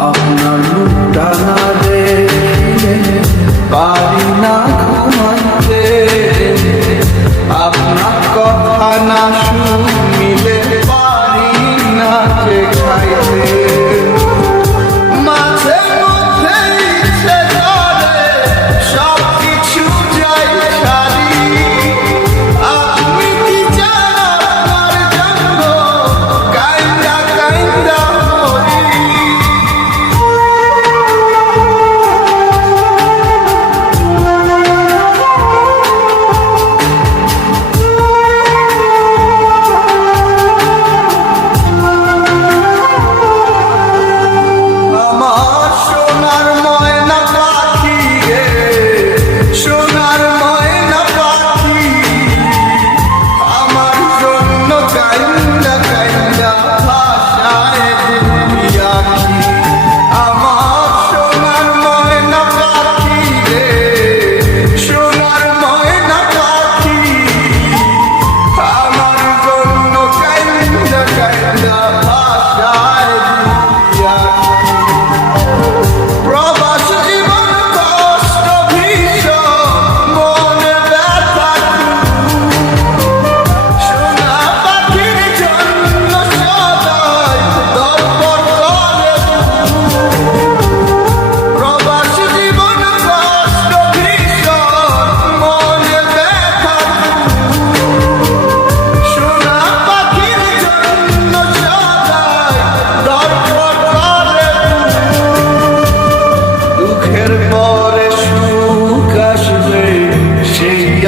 আপনার মুখটা না দেখলে পারি না ঘুমাতে, আপনার কথা না শুনিলে পারি না যে খাইতে। মাঝে মধ্যে ইচ্ছে করে সব কিছু যাই ছাড়ি, আপনি কি চান আপনার জন্য কাইন্দা কাইন্দা মরি।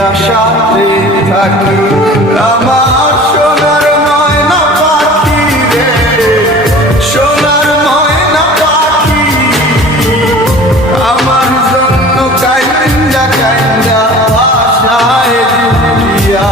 আশাতে থাকি আমার সোনার ময়না পাখি রে, সোনার ময়না পাখি, আমার জন্য কাইন্দা কাইন্দা আশায় ডুবিয়া।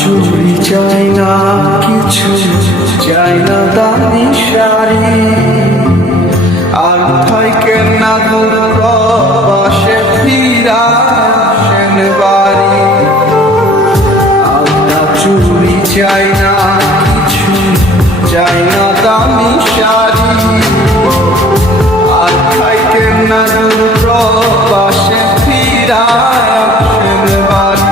চুরি চাই না কিছু, চাই না দামি শাড়ি, আর থাকে না দূর প্রবাসে ফিরা সেন বাড়ি। আমরা চুরি চাই না কিছু, চাই না দামি শাড়ি, আর থাকে না দূর প্রবাসে ফিরা সেন বাড়ি।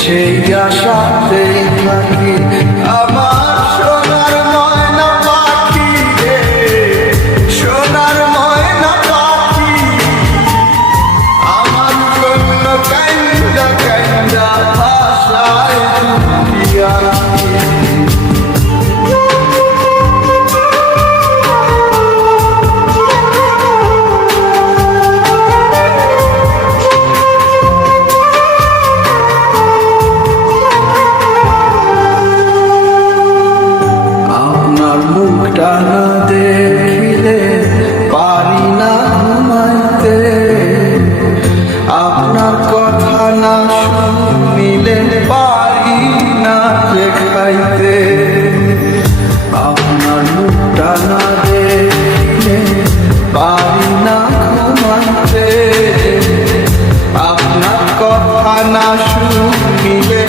সেই আশাতে থাকি আমার সোনার ময়না পাখি রে, সোনার ময়না পাখি, আমার জন্য কাইন্দা কাইন্দা আশায় ডুবিয়া। মুখটা না দেখিলে পারি না ঘুমাইতে, আপনার কথা না শুনিলে পারি না যে খাইতে। আপনার মুখটা না দেখিলে পারি না ঘুমাইতে, আপনার কথা না শুনিলে